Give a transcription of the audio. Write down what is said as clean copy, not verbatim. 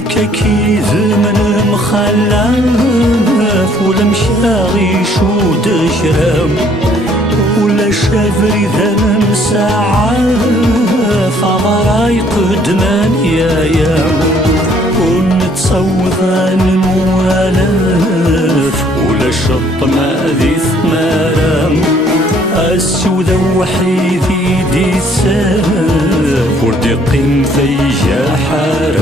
كيد من مخلف ولا مشاغي شود شرام ولا شافري ذا مسعاف عمرا يقدمان يا يام ونتصوض عن الموالف ولا شط ما ذي ثمارام السودا وحيدي دي ساف وردي قيم في جحر